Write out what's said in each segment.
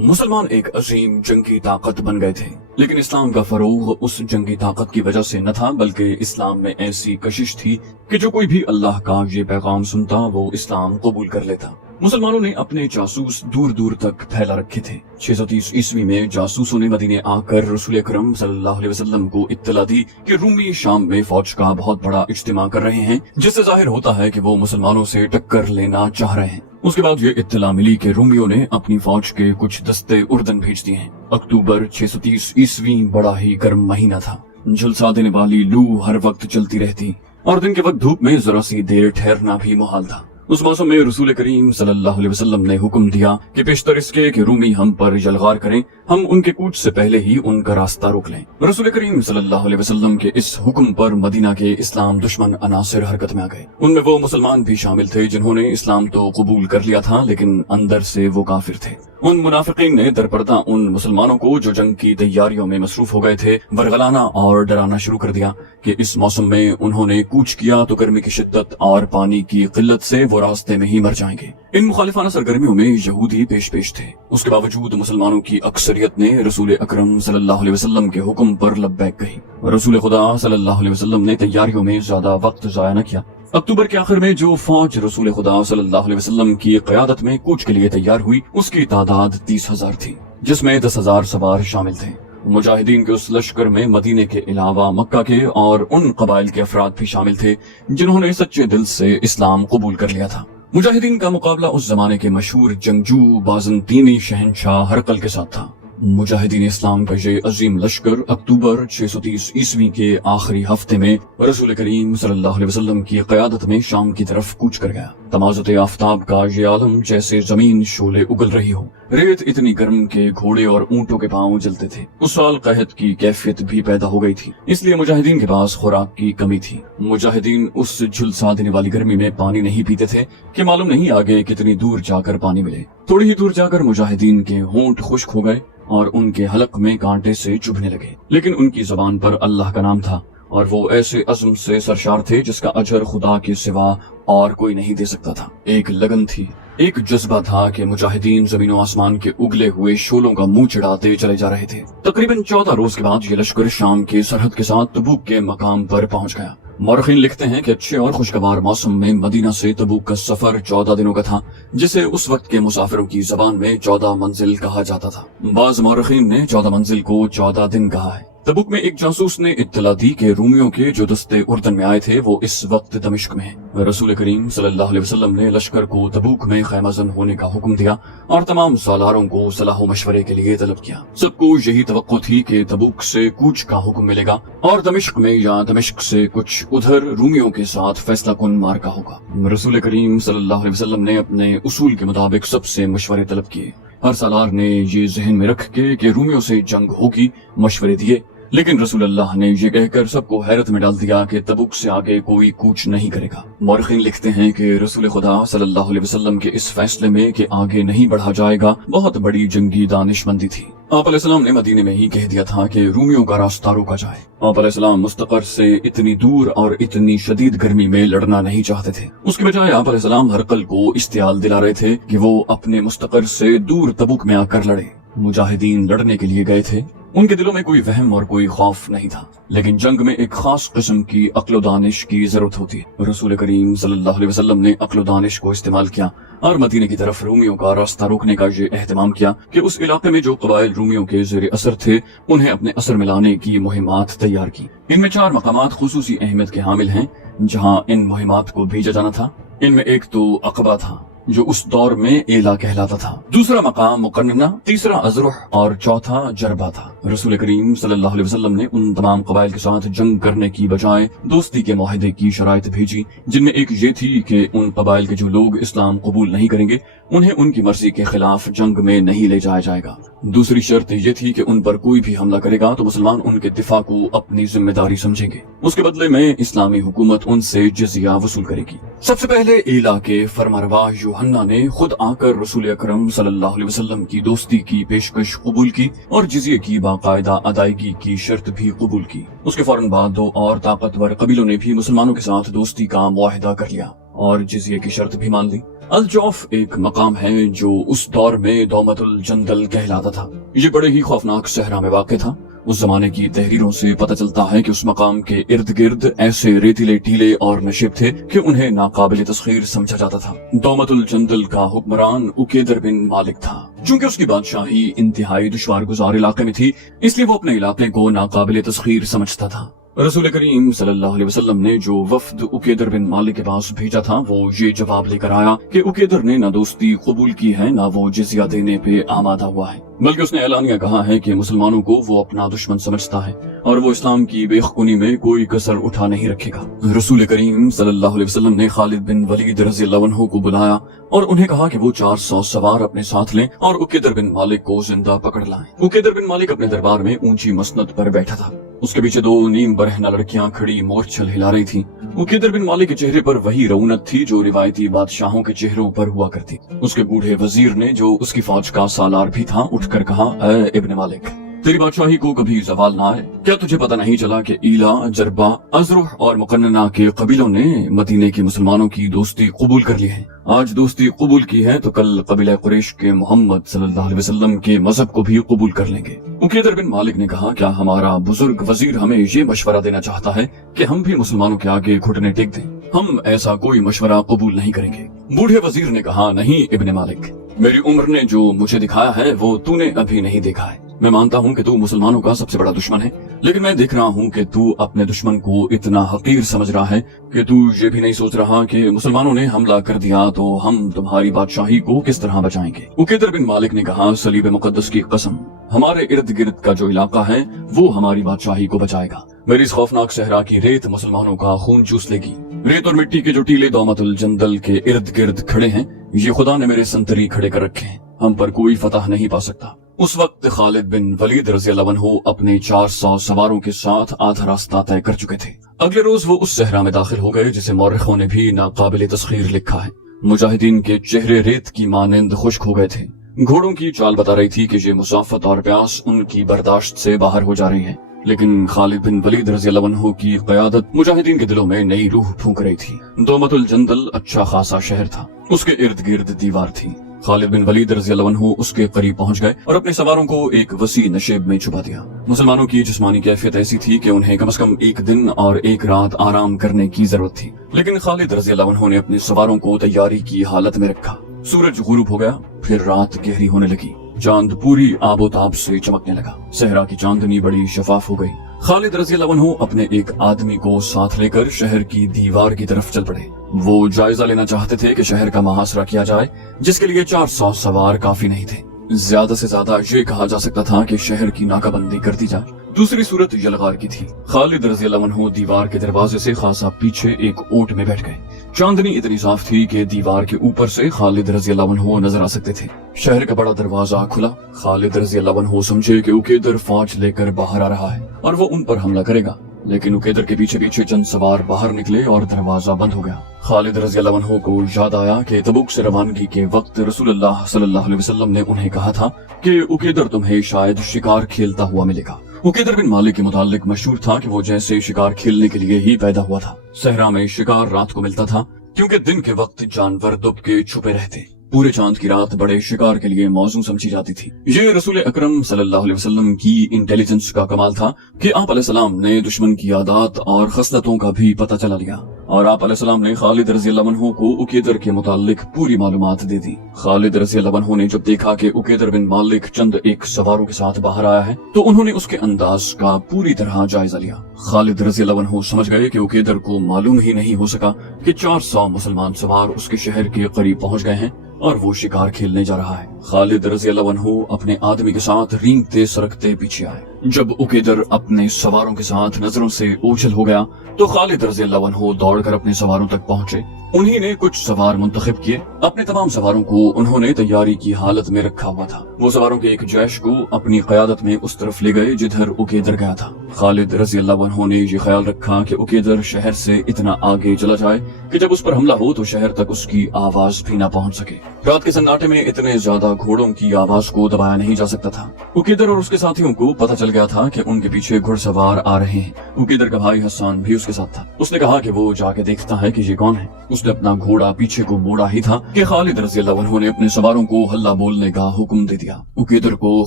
मुसलमान एक अजीम जंगी ताकत बन गए थे, लेकिन इस्लाम का फरोग उस जंगी ताकत की वजह से न था, बल्कि इस्लाम में ऐसी कशिश थी कि जो कोई भी अल्लाह का ये पैगाम सुनता वो इस्लाम कबूल कर लेता। मुसलमानों ने अपने जासूस दूर दूर तक फैला रखे थे। 630 ईस्वी में जासूसों ने मदीने आकर रसूल अकरम सल्लल्लाहु अलैहि वसल्लम को इत्तला दी कि रूमी शाम में फौज का बहुत बड़ा इज्तिमा कर रहे हैं, जिससे जाहिर होता है कि वो मुसलमानों से टक्कर लेना चाह रहे हैं। उसके बाद ये इत्तला मिली कि रूमियों ने अपनी फौज के कुछ दस्ते उर्दन भेज दिए हैं। अक्टूबर 630 ईस्वी बड़ा ही गर्म महीना था। झुलसा देने वाली लू हर वक्त चलती रहती और दिन के वक्त धूप में जरा सी देर ठहरना भी मुहाल था। उस मौसम में रसूल करीम सल्लल्लाहु अलैहि वसल्लम ने हुक्म दिया कि पेशतर इसके कि रूमी हम पर यलगार करें, हम उनके कूच से पहले ही उनका रास्ता रोक लें। रसूल करीम सल्लल्लाहु अलैहि वसल्लम के इस हुक्म पर मदीना के इस्लाम दुश्मन अनासिर हरकत में आ गए। उनमें वो मुसलमान भी शामिल थे जिन्होंने इस्लाम तो कबूल कर लिया था, लेकिन अंदर से वो काफिर थे। उन मुनाफिकीन ने दरपर्दा उन मुसलमानों को जो जंग की तैयारियों में मसरूफ हो गए थे वरगलाना और डराना शुरू कर दिया कि इस मौसम में उन्होंने कूच किया तो गर्मी की शिद्दत और पानी की किल्लत से वो रास्ते में ही मर जाएंगे। इन मुखालिफाना सरगर्मियों में यहूदी पेश पेश थे। उसके बावजूद मुसलमानों की अक्सरियत ने रसूल अकरम सल्लल्लाहु अलैहि वसल्लम के हुक्म पर लब्बैक कही। रसूल खुदा सल्लल्लाहु अलैहि वसल्लम ने तैयारियों में ज्यादा वक्त जाया न किया। अक्टूबर के आखिर में जो फौज रसूल खुदा सल्लल्लाहु अलैहि वसल्लम की क़यादत में कूच के लिए तैयार हुई, उसकी तादाद 30,000 थी, जिसमें 10,000 सवार शामिल थे। मुजाहिदीन के उस लश्कर में मदीने के अलावा मक्का के और उन कबाइल के अफराद भी शामिल थे जिन्होंने सच्चे दिल से इस्लाम कबूल कर लिया था। मुजाहिदीन का मुकाबला उस जमाने के मशहूर जंगजू बाज़ंतीनी शहंशाह हरकल के साथ था। मुजाहिदीन इस्लाम का ये अजीम लश्कर अक्टूबर 630 ईस्वी के आखिरी हफ्ते में रसूल करीम सल्लल्लाहु अलैहि वसल्लम की क़यादत में शाम की तरफ कूच कर गया। तमाज़ुत आफताब का ये आलम जैसे जमीन शोले उगल रही हो। रेत इतनी गर्म के घोड़े और ऊंटों के पांव जलते थे। उस साल कहत की कैफियत भी पैदा हो गई थी, इसलिए मुजाहिदीन के पास खुराक की कमी थी। मुजाहिदीन उस झुलसा देने वाली गर्मी में पानी नहीं पीते थे कि मालूम नहीं आगे कितनी दूर जाकर पानी मिले। थोड़ी ही दूर जाकर मुजाहिदीन के होंठ खुश्क हो गए और उनके हलक में कांटे से चुभने लगे, लेकिन उनकी जुबान पर अल्लाह का नाम था और वो ऐसे अज़्म से सरशार थे जिसका अजर खुदा के सिवा और कोई नहीं दे सकता था। एक लगन थी, एक जज्बा था कि मुजाहिदीन जमीन आसमान के उगले हुए शोलों का मुंह चिढ़ाते चले जा रहे थे। तकरीबन 14 रोज के बाद ये लश्कर शाम के सरहद के साथ तबूक के मकाम पर पहुंच गया। मौरखीन लिखते हैं कि अच्छे और खुशगवार मौसम में मदीना से तबूक का सफर 14 दिनों का था, जिसे उस वक्त के मुसाफिरों की जबान में 14 मंजिल कहा जाता था। बाज मौरखीन ने 14 मंजिल को 14 दिन कहा है। तबूक में एक जासूस ने इत्तला दी कि रूमियों के जो दस्ते उर्दन में आए थे वो इस वक्त दमिश्क में हैं। रसूल करीम सल्लल्लाहु अलैहि वसल्लम ने लश्कर को तबूक में खैमजन होने का हुक्म दिया और तमाम सालारों को सलाह मशवरे के लिए तलब किया। सबको यही तवक्को थी कि तबूक से कूच का हुक्म मिलेगा और दमिश्क में या दमिश्क से कुछ उधर रूमियों के साथ फैसला कुन मार्का होगा। रसूल करीम सल्लल्लाहु अलैहि वसल्लम ने अपने उसूल के मुताबिक सबसे मशवरे तलब किए। हर सालार ने ये जहन में रख के कि रूमियों से जंग होगी मशवरे दिए, लेकिन रसूल अल्लाह ने ये कहकर सबको हैरत में डाल दिया कि तबुक से आगे कोई कूच नहीं करेगा। मौरखीन लिखते हैं कि रसूल खुदा सल्लल्लाहु अलैहि वसल्लम के इस फैसले में कि आगे नहीं बढ़ा जाएगा बहुत बड़ी जंगी दानिशमंदी थी। आप अलैहिस्सलाम ने मदीने में ही कह दिया था कि रूमियों का रास्ता रोका जाए। आप अलैहिस्सलाम मुस्तकर से इतनी दूर और इतनी शदीद गर्मी में लड़ना नहीं चाहते थे। उसके बजाय आप अलैहिस्सलाम हरकल को इस्तियाल दिला रहे थे कि वो अपने मुस्तकर से दूर तबुक में आकर लड़े। मुजाहिदीन लड़ने के लिए गए थे, उनके दिलों में कोई वहम और कोई खौफ नहीं था, लेकिन जंग में एक खास किस्म की अक्ल दानिश की जरूरत होती है। रसूल करीम सल्लल्लाहु अलैहि वसल्लम ने अक्ल दानिश को इस्तेमाल किया और मदीने की तरफ रूमियों का रास्ता रोकने का ये एहतमाम किया कि उस इलाके में जो कबाइल रूमियों के ज़ेरे असर थे उन्हें अपने असर में लाने की मुहिमात तैयार की। इनमें 4 मकामात खुसूसी अहमियत के हामिल हैं जहाँ इन मुहिमात को भेजा जाना था। इनमें एक तो अक़बा था जो उस दौर में एला कहलाता था, दूसरा मकाम मुकन्नना, तीसरा अज़रुह और चौथा जरबा था। रसूल करीम सल्लल्लाहु अलैहि वसल्लम ने उन तमाम कबाइल के साथ जंग करने की बजाय दोस्ती के मुआहदे की शराइत भेजी, जिनमें एक ये थी कि उन कबाइल के जो लोग इस्लाम कबूल नहीं करेंगे उन्हें उनकी मर्जी के खिलाफ जंग में नहीं ले जाया जाएगा। दूसरी शर्त ये थी कि उन पर कोई भी हमला करेगा तो मुसलमान उनके दिफा को अपनी जिम्मेदारी समझेंगे, उसके बदले में इस्लामी हुकूमत उनसे जिज़िया वसूल करेगी। सबसे पहले एला के फरमारवा यूहन्ना ने खुद आकर रसूल अकरम सल्लल्लाहु अलैहि वसल्लम की दोस्ती की पेशकश कबूल की और जिज़िये की बाकायदा अदायगी की शर्त भी कबूल की। उसके फौरन बाद 2 और ताकतवर कबीलों ने भी मुसलमानों के साथ दोस्ती का मुआहदा कर लिया और जिज़िये की शर्त भी मान ली। अलजौफ एक मकाम है जो उस दौर में दौमतुल जंदल कहलाता था। ये बड़े ही खौफनाक सहरा में वाक़ था। उस जमाने की तहरीरों से पता चलता है कि उस मकाम के इर्द गिर्द ऐसे रेतीले टीले और नशिब थे कि उन्हें नाकाबिल तस्खीर समझा जाता था। दौमतुल जंदल का हुक्मरान उकेदर बिन मालिक था। चूंकि उसकी बादशाही इंतहाई दुश्वार गुजार इलाके में थी, इसलिए वो अपने इलाके को नाकाबिल तस्खीर समझता था। रसूल करीम सल्लल्लाहु अलैहि वसल्लम ने जो वफ्द उकेदर बिन मालिक के पास भेजा था, वो ये जवाब लेकर आया कि उकेदर ने न दोस्ती कबूल की है, न वो जिजिया देने पे आमादा हुआ है, बल्कि उसने ऐलानिया कहा है कि मुसलमानों को वो अपना दुश्मन समझता है और वो इस्लाम की बेखुनी में कोई कसर उठा नहीं रखेगा। रसूल करीम सल्लल्लाहु अलैहि वसल्लम ने खालिद बिन वलीद रज़ियल्लाहु अन्हु को बुलाया और उन्हें कहा कि वो 400 सवार अपने साथ लें और उकेदर बिन मालिक को जिंदा पकड़ लाएं। उकेदर बिन मालिक अपने दरबार में ऊंची मसनद पर बैठा था। उसके पीछे 2 नीम बरहना लड़कियां खड़ी मोरछल हिला रही थीं। उकेदर बिन मालिक के चेहरे पर वही रौनक थी जो रिवायती बादशाहों के चेहरों पर हुआ करती। उसके बूढ़े वजीर ने, जो उसकी फौज का सालार भी था, उठकर कहा, ऐ इब्न मालिक, तेरी बादशाही को कभी जवाल ना आए। क्या तुझे पता नहीं चला कि ईला, जरबा, अजरुह और मुकन्नना के कबीलों ने मदीने के मुसलमानों की दोस्ती कबूल कर ली है? आज दोस्ती कबूल की है तो कल कबीला कुरैश के मोहम्मद सल्लल्लाहु अलैहि वसल्लम के मजहब को भी कबूल कर लेंगे। उकेदर बिन मालिक ने कहा, क्या हमारा बुजुर्ग वजीर हमें ये मशवरा देना चाहता है कि हम भी मुसलमानों के आगे घुटने टेक दें? हम ऐसा कोई मशवरा कबूल नहीं करेंगे। बूढ़े वजीर ने कहा, नहीं इब्न मालिक, मेरी उम्र ने जो मुझे दिखाया है वो तूने अभी नहीं देखा है। मैं मानता हूँ कि तू मुसलमानों का सबसे बड़ा दुश्मन है, लेकिन मैं देख रहा हूँ कि तू अपने दुश्मन को इतना हकीर समझ रहा है कि तू ये भी नहीं सोच रहा कि मुसलमानों ने हमला कर दिया तो हम तुम्हारी बादशाही को किस तरह बचाएंगे। उकेदर बिन मालिक ने कहा, सलीब मुकद्दस की कसम, हमारे इर्द गिर्द का जो इलाका है वो हमारी बादशाही को बचाएगा। मेरी इस खौफनाक सहरा की रेत मुसलमानों का खून चूस लेगी। रेत और मिट्टी के जो टीले दौमतुल जंदल के इर्द गिर्द खड़े हैं, ये खुदा ने मेरे संतरी खड़े कर रखे हैं। हम पर कोई फतह नहीं पा सकता। उस वक्त खालिद बिन वलीद रज़ियल्लाहु अन्हु अपने 400 सवारों के साथ आधा रास्ता तय कर चुके थे। अगले रोज वो उस सहरा में दाखिल हो गए जिसे मौरखों ने भी नाकाबिल तस्खीर लिखा है। मुजाहिदीन के चेहरे रेत की मानंद खुश्क हो गए थे। घोड़ों की चाल बता रही थी कि ये मुसाफत और प्यास उनकी बर्दाश्त से बाहर हो जा रही है, लेकिन खालिद बिन वलीद रज़ियल्लाहु अन्हु की क़यादत मुजाहिदीन के दिलों में नई रूह फूंक रही थी। दौमतुल जंदल अच्छा खासा शहर था, उसके इर्द गिर्द दीवार थी। खालिद बिन वलीद रज़ियल्लाहु अन्हु उसके करीब पहुंच गए और अपने सवारों को एक वसी नशेब में छुपा दिया। मुसलमानों की जिस्मानी कैफियत ऐसी थी कि उन्हें कम से कम 1 दिन और 1 रात आराम करने की जरूरत थी, लेकिन खालिद रज़ियल्लाहु अन्हु ने अपने सवारों को तैयारी की हालत में रखा। सूरज गुरूब हो गया, फिर रात गहरी होने लगी, चांद पूरी आबोताब से चमकने लगा। सहरा की चांदनी बड़ी शफाफ हो गई। खालिद रज़ियल्लाहु अन्हु अपने एक आदमी को साथ लेकर शहर की दीवार की तरफ चल पड़े। वो जायजा लेना चाहते थे कि शहर का मुहासरा किया जाए, जिसके लिए 400 सवार काफी नहीं थे। ज्यादा से ज्यादा ये कहा जा सकता था कि शहर की नाकाबंदी कर दी जाए। दूसरी सूरत यलगार की थी। खालिद रज़ियल्लाहु अन्हु दीवार के दरवाजे से खासा पीछे एक ऊंट में बैठ गए। चांदनी इतनी साफ थी कि दीवार के ऊपर से खालिद रज़ियल्लाहु अन्हु नजर आ सकते थे। शहर का बड़ा दरवाजा खुला। खालिद रज़ियल्लाहु अन्हु समझे कि उकेदर फौज लेकर बाहर आ रहा है और वो उन पर हमला करेगा, लेकिन उकेदर के पीछे पीछे चंद सवार बाहर निकले और दरवाजा बंद हो गया। खालिद रज़ियल्लाहु अन्हु को याद आया कि तबुक से रवानगी के वक्त रसूलुल्लाह सल्लल्लाहु अलैहि वसल्लम ने उन्हें कहा था कि उकेदर तुम्हें शायद शिकार खेलता हुआ मिलेगा। उकेदर बिन मालिक के मुतालिक मशहूर था कि वो जैसे शिकार खेलने के लिए ही पैदा हुआ था। सहरा में शिकार रात को मिलता था, क्योंकि दिन के वक्त जानवर दुबके छुपे रहते। पूरे चांद की रात बड़े शिकार के लिए मौजू समझी जाती थी। ये रसूल अकरम सल्लल्लाहु अलैहि वसल्लम की इंटेलिजेंस का कमाल था कि आप अलैहिस्सलाम ने दुश्मन की आदत और खसलतों का भी पता चला लिया और आप अलैहिस्सलाम ने खालिद रज़ियल्लाहु अन्हु को उकेदर के मुतालिक पूरी मालूमात दे दी। खालिद रज़ियल्लाहु अन्हु ने जब देखा कि उकेदर बिन मालिक चंद एक सवारों के साथ बाहर आया है, तो उन्होंने उसके अंदाज का पूरी तरह जायजा लिया। खालिद रज़ियल्लाहु अन्हु समझ गए कि उकेदर को मालूम ही नहीं हो सका कि 400 मुसलमान सवार उसके शहर के करीब पहुंच गए हैं और वो शिकार खेलने जा रहा है। खालिद रज़ियल्लाहु अन्हु अपने आदमी के साथ रेंगते सरकते पीछे आए। जब उकेदर अपने सवारों के साथ नजरों से ओझल हो गया तो खालिद रज़ियल्लाहु अन्हु दौड़कर अपने सवारों तक पहुंचे। उन्हीं ने कुछ सवार मुंतखब किए। अपने तमाम सवारों को उन्होंने तैयारी की हालत में रखा हुआ था। वो सवारों के एक जैश को अपनी क़यादत में उस तरफ ले गए जिधर उकेदर गया था। खालिद रज़ियल्लाहु अन्हु ने ये ख्याल रखा कि उकेदर शहर से इतना आगे चला जाए कि जब उस पर हमला हो तो शहर तक उसकी आवाज भी न पहुंच सके। रात के सन्नाटे में इतने ज्यादा घोड़ों की आवाज को दबाया नहीं जा सकता था। उकेदर और उसके साथियों को पता चल गया था कि उनके पीछे घुड़सवार आ रहे हैं। उकैदर का भाई हसन भी उसके साथ था। उसने कहा कि वो जाके देखता है कि ये कौन है। उसने अपना घोड़ा पीछे को मोड़ा ही था कि खालिद रज़ियल्लाहु अन्हु ने अपने सवारों को हल्ला बोलने का हुक्म दे दिया। उकैदर को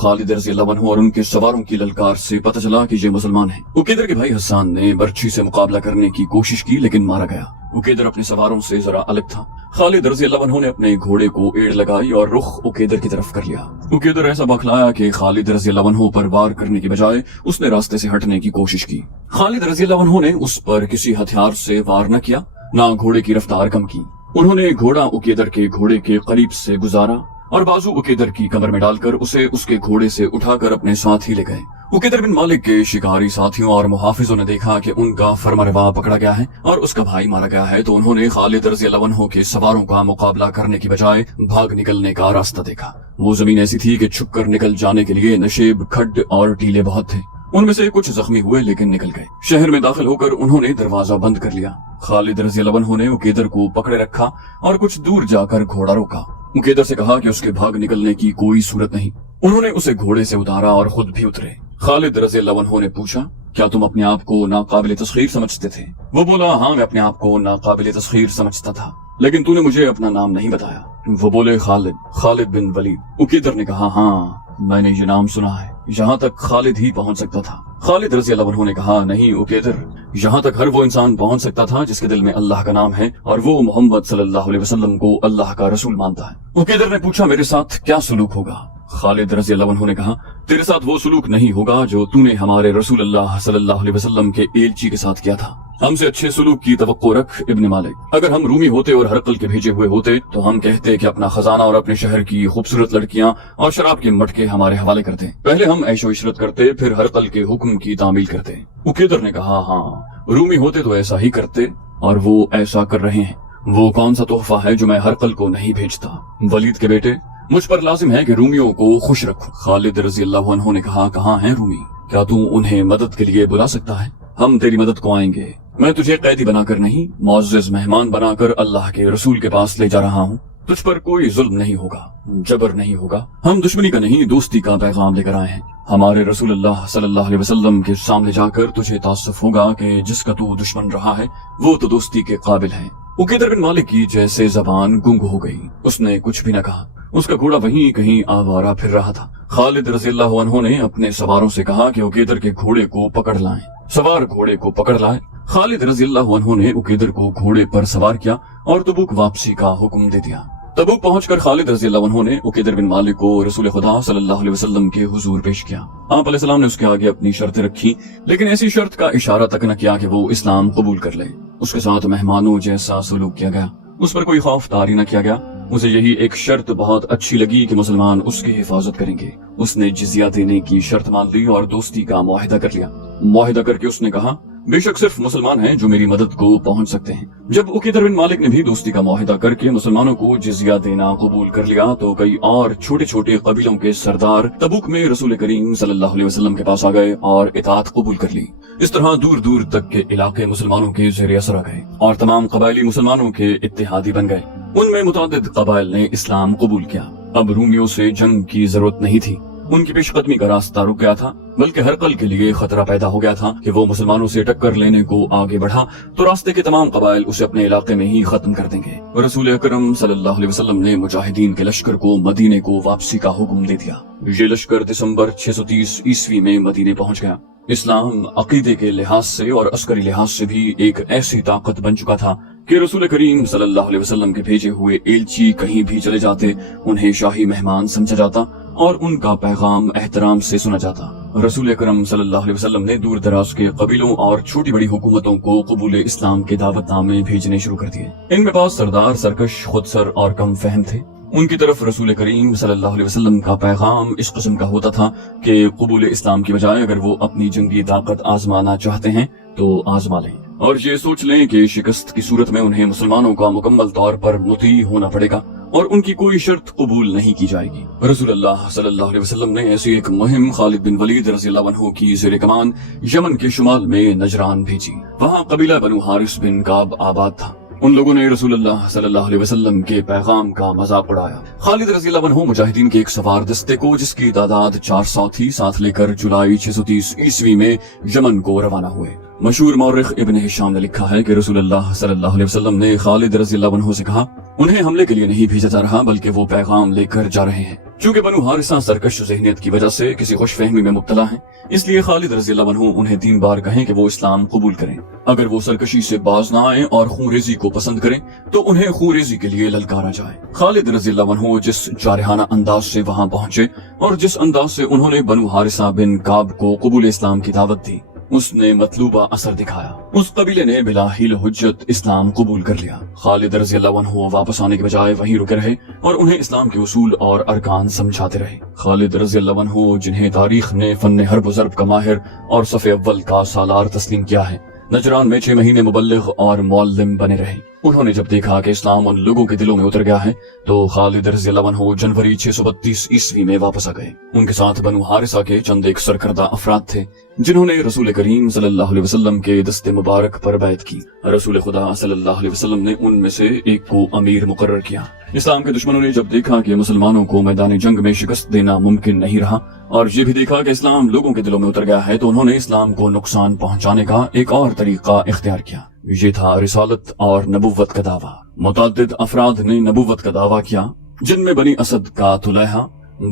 खालिद रज़ियल्लाहु अन्हु और उनके सवारों की ललकार से पता चला कि ये मुसलमान हैं। उकैदर के भाई हसन ने बर्छी से मुकाबला करने की कोशिश की, लेकिन मारा गया। उकैदर अपने सवारों से जरा अलग था। खालिद रज़ियल्लाहु अन्हु ने अपने घोड़े को एड़ लगाई और रुख उकैदर की तरफ कर लिया। उकैदर ऐसा बौखलाया कि खालिद रज़ियल्लाहु अन्हु पर वार करने की बजाय उसने रास्ते से हटने की कोशिश की। खालिद रज़ियल्लाहु अन्हु ने उस पर किसी हथियार से वार न किया, न घोड़े की रफ्तार कम की। उन्होंने घोड़ा उकैदर के घोड़े के करीब से गुजारा और बाजू उकैदर की कमर में डालकर उसे उसके घोड़े से उठाकर अपने साथ ही ले गए। उकैदर बिन मालिक के शिकारी साथियों और मुहाफिजों ने देखा कि उनका फरमारवा पकड़ा गया है और उसका भाई मारा गया है, तो उन्होंने खालिद रज़ियल्लाहु अन्हु के सवारों का मुकाबला करने की बजाय भाग निकलने का रास्ता देखा। वो जमीन ऐसी थी कि छुप कर निकल जाने के लिए नशेब, खड्ड और टीले बहुत थे। उनमें से कुछ जख्मी हुए लेकिन निकल गए। शहर में दाखिल होकर उन्होंने दरवाजा बंद कर लिया। खालिद रज़ियल्लाहु अन्हु ने उकैदर को पकड़े रखा और कुछ दूर जाकर घोड़ा रोका। उकैदर से कहा कि उसके भाग निकलने की कोई सूरत नहीं। उन्होंने उसे घोड़े से उतारा और खुद भी उतरे। खालिद रज़ियल्लाहु अन्हु ने पूछा, क्या तुम अपने आप को नाकाबिल तस्खीर समझते थे? वो बोला, हाँ, मैं अपने आप को नाकाबिल तस्खीर समझता था, लेकिन तूने मुझे अपना नाम नहीं बताया। वो बोले, खालिद बिन वलीद। उकैदर ने कहा, हाँ, मैंने ये नाम सुना है। यहाँ तक खालिद ही पहुँच सकता था। खालिद रज़ियल्लाहु अन्हु ने कहा, नहीं उकैदर, यहाँ तक हर वो इंसान पहुँच सकता था जिसके दिल में अल्लाह का नाम है और वो मोहम्मद सल्लल्लाहु अलैहि वसल्लम को अल्लाह का रसूल मानता है। उकैदर ने पूछा, मेरे साथ क्या सलूक होगा? खालिद रज़ियल्लाहु अन्हु ने कहा, तेरे साथ वो सलूक नहीं होगा जो तूने हमारे रसूल अल्लाह सल्लल्लाहु अलैहि वसल्लम के एलची के साथ किया था। हमसे अच्छे सलूक की तवक्को रख इब्न मालिक। अगर हम रूमी होते और हरकल के भेजे हुए होते तो हम कहते कि अपना खजाना और अपने शहर की खूबसूरत लड़कियां और शराब के मटके हमारे हवाले करते। पहले हम ऐशो इशरत करते, फिर हरकल के हुक्म की तामील करते। उकैदर ने कहा, हाँ, रूमी होते तो ऐसा ही करते और वो ऐसा कर रहे हैं। वो कौन सा तोहफा है जो मैं हरकल को नहीं भेजता? वलीद के बेटे, मुझ पर लाजिम है कि रूमियों को खुश रखूं। खालिद रज़ियल्लाहु अन्हु ने कहा, कहाँ हैं रूमी? क्या तू उन्हें मदद के लिए बुला सकता है? हम तेरी मदद को आएंगे। मैं तुझे कैदी बनाकर नहीं, मुअज़्ज़ज़ मेहमान बनाकर अल्लाह के रसूल के पास ले जा रहा हूँ। तुझ पर कोई जुल्म नहीं होगा, जबर नहीं होगा। हम दुश्मनी का नहीं, दोस्ती का पैगाम लेकर आए हैं। हमारे रसूल अल्लाह सल्लल्लाहु अलैहि वसल्लम के सामने जाकर तुझे तासुफ होगा कि जिसका तू दुश्मन रहा है वो तो दोस्ती के काबिल है। उकैदर बिन मालिक की जैसे जबान गुंग हो गई, उसने कुछ भी न कहा। उसका घोड़ा वहीं कहीं आवारा फिर रहा था। खालिद रज़ियल्लाहु अन्हु ने अपने सवारों से कहा कि उकैदर के घोड़े को पकड़ लाएं। सवार घोड़े को पकड़ लाए। खालिद रज़ियल्लाहु अन्हु ने उकैदर को घोड़े पर सवार किया और तबूक वापसी का हुक्म दे दिया। तबूक पहुंचकर खालिद रज़ियल्लाहु अन्हु ने उकैदर बिन मालिक को रसूल खुदा सल्लल्लाहु अलैहि वसल्लम के हुजूर पेश किया। आप अलैहिस्सलाम ने उसके आगे अपनी शर्तें रखी, लेकिन ऐसी शर्त का इशारा तक न किया कि वो इस्लाम कबूल कर ले। उसके साथ मेहमानों जैसा सलूक किया गया, उस पर कोई खौफदारी न किया गया। उसे यही एक शर्त बहुत अच्छी लगी कि मुसलमान उसकी हिफाजत करेंगे। उसने जिजिया देने की शर्त मान ली और दोस्ती का मुआहिदा कर लिया। मुआहिदा करके उसने कहा, बेशक सिर्फ मुसलमान हैं जो मेरी मदद को पहुंच सकते हैं। जब उकैदर बिन मालिक ने भी दोस्ती का मुआहिदा करके मुसलमानों को जिजिया देना कबूल कर लिया तो कई और छोटे छोटे कबीलों के सरदार तबूक में रसूल करीम सल्लल्लाहु अलैहि वसल्लम के पास आ गए और इताअत कबूल कर ली। इस तरह दूर दूर तक के इलाके मुसलमानों के ज़ेर असर आ गए और तमाम कबायली मुसलमानों के इत्तेहादी बन गए। उनमें मुतादिद कबाइल ने इस्लाम कबूल किया। अब रूमियों से जंग की जरूरत नहीं थी। उनकी पेशकदमी का रास्ता रुक गया था, बल्कि हरकल के लिए खतरा पैदा हो गया था कि वो मुसलमानों से टक्कर लेने को आगे बढ़ा तो रास्ते के तमाम कबाइल उसे अपने इलाके में ही खत्म कर देंगे। रसूल अकरम सल्लल्लाहु अलैहि वसल्लम ने मुजाहिदीन के लश्कर को मदीने को वापसी का हुक्म दे दिया। ये लश्कर दिसंबर 630 ईस्वी में मदीने पहुंच गया। इस्लाम अकीदे के लिहाज से और अस्करी लिहाज से भी एक ऐसी ताकत बन चुका था कि रसूल करीम सल्लल्लाहु अलैहि वसल्लम के भेजे हुए एलची कहीं भी चले जाते उन्हें शाही मेहमान समझा जाता और उनका पैगाम एहतराम से सुना जाता। रसूल अकरम सल्लल्लाहु अलैहि वसल्लम ने दूर दराज के कबीलों और छोटी बड़ी हुकूमतों को कबूल इस्लाम के दावतनामे भेजने शुरू कर दिए। इनके पास सरदार सरकश, खुदसर और कम फहम थे। उनकी तरफ रसूल करीम सल्लल्लाहु अलैहि वसल्लम का पैगाम इस किस्म का होता था कि कबूल इस्लाम की बजाय अगर वो अपनी जंगी ताकत आजमाना चाहते हैं तो आजमा लें और ये सोच लें कि शिकस्त की सूरत में उन्हें मुसलमानों का मुकम्मल तौर पर मुती होना पड़ेगा और उनकी कोई शर्त कबूल नहीं की जाएगी। रसूलुल्लाह सल्लल्लाहु अलैहि वसल्लम ने ऐसी एक मुहिम खालिद बिन वलीद रज़ियल्लाहु अन्हु की ज़ेर कमान यमन के शुमाल में नजरान भेजी। वहाँ कबीला बनु हारिस बिन काब आबाद था। उन लोगों ने रसूल अल्लाह सल्लल्लाहु अलैहि वसल्लम के पैगाम का मजाक उड़ाया। खालिद रज़ी अल्लाह अन्हु मुजाहिदीन के एक सवार दस्ते को, जिसकी तादाद 400 थी, साथ लेकर जुलाई 630 ईस्वी में यमन को रवाना हुए। मशहूर मौरिख इब्न हिशाम ने लिखा है कि रसूल अल्लाह सल्लल्लाहु अलैहि वसल्लम ने खालिद रज़ी अल्लाह अन्हु से कहा, उन्हें हमले के लिए नहीं भेजा जा रहा बल्कि वो पैगाम लेकर जा रहे हैं। चूंकि बनु हारिसा सरकश ज़हनियत की वजह से किसी खुशफहमी में मुब्तला हैं, इसलिए खालिद रज़ी अल्लाह अन्हु उन्हें 3 बार कहें कि वो इस्लाम कबूल करें। अगर वो सरकशी से बाज ना आए और खूरेजी को पसंद करें तो उन्हें खूरेजी के लिए ललकारा जाए। खालिद रज़ी अल्लाह अन्हु जिस जारहाना अंदाज से वहां पहुंचे और जिस अंदाज से उन्होंने बनु हारिसा बिन काब को कबूल इस्लाम की दावत दी, उसने मतलूबा असर दिखाया। उस कबीले ने बिला हिल हुज्जत इस्लाम कबूल कर लिया। खालिद रज़ी अल्लाह अन्हु वापस आने के बजाय वहीं रुके रहे और उन्हें इस्लाम के उसूल और अरकान समझाते रहे। खालिद रज़ी अल्लाह अन्हु, जिन्हें तारीख ने फन हर्ब व ज़र्ब का माहिर और सफ़े अव्वल का सालार तस्लीम किया है, नजरान में 6 महीने मुबल्लिग और मौल्लिम बने रहे। उन्होंने जब देखा कि इस्लाम उन लोगों के दिलों में उतर गया है तो खालिद रज़ी अल्लाह अन्हु जनवरी 632 ईस्वी में वापस आ गए। उनके साथ बनु हारिसा के चंद एक सरकर्दा अफराद थे जिन्होंने रसूल करीम सल्लल्लाहु अलैहि वसल्लम के दस्ते मुबारक पर बैत की। रसूल खुदा सल्लल्लाहु अलैहि वसल्लम ने उनमें से एक को अमीर मुकर्रर किया। इस्लाम के दुश्मनों ने जब देखा कि मुसलमानों को मैदान जंग में शिकस्त देना मुमकिन नहीं रहा और ये भी देखा कि इस्लाम लोगों के दिलों में उतर गया है, तो उन्होंने इस्लाम को नुकसान पहुंचाने का एक और तरीका इख्तियार किया। ये था रिसालत और नबुव्वत का दावा। मुतअद्दिद अफराद ने नबुव्वत का दावा किया, जिनमें बनी असद का तुलैहा,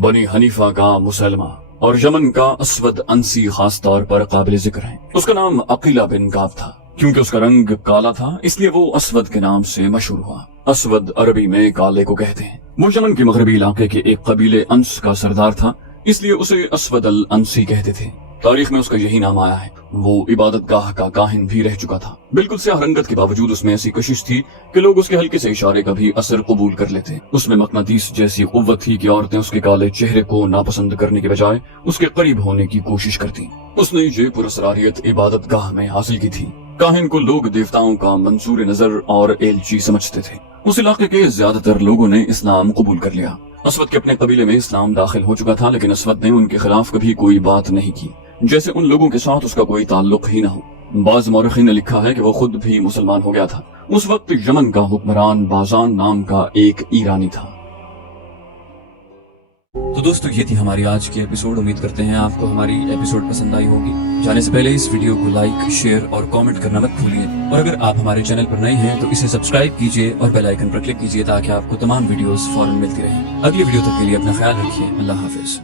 बनी हनीफा का मुसलमा और यमन का असवद अंसी खास तौर पर काबिल जिक्र है। उसका नाम अकीला बिन काब था। क्योंकि उसका रंग काला था इसलिए वो असवद के नाम से मशहूर हुआ। असवद अरबी में काले को कहते हैं। वो यमन के मगरबी इलाके के एक कबीले अंस का सरदार था, इसलिए उसे असवद अल अंसी कहते थे। तारीख में उसका यही नाम आया है। वो इबादत गाह का काहिन भी रह चुका था। बिल्कुल स्याह रंगत के बावजूद उसमें ऐसी कशिश थी कि लोग उसके हल्के से इशारे का भी असर कबूल कर लेते। उसमें मकनातीस जैसी कुव्वत थी कि औरतें उसके काले चेहरे को नापसंद करने के बजाय उसके करीब होने की कोशिश करती। उसने ये पुरस्कारियत इबादत गाह में हासिल की थी। काहिन को लोग देवताओं का मंसूर नजर और एलची समझते थे। उस इलाके के ज्यादातर लोगों ने इस्लाम कबूल कर लिया। असवद के अपने कबीले में इस्लाम दाखिल हो चुका था, लेकिन असवद ने उनके खिलाफ कभी कोई बात नहीं की, जैसे उन लोगों के साथ उसका कोई ताल्लुक ही न हो। बाज मौरखीन ने लिखा है कि वो खुद भी मुसलमान हो गया था। उस वक्त यमन का हुक्मरान बाजान नाम का एक ईरानी था। तो दोस्तों, ये थी हमारी आज की एपिसोड। उम्मीद करते हैं आपको हमारी एपिसोड पसंद आई होगी। जाने से पहले इस वीडियो को लाइक, शेयर और कमेंट करना मत भूलिए। और अगर आप हमारे चैनल पर नए हैं तो इसे सब्सक्राइब कीजिए और बेल आइकन पर क्लिक कीजिए ताकि आपको तमाम वीडियोस फौरन मिलती रहें। अगली वीडियो तक के लिए अपना ख्याल रखिए। अल्लाह हाफिज।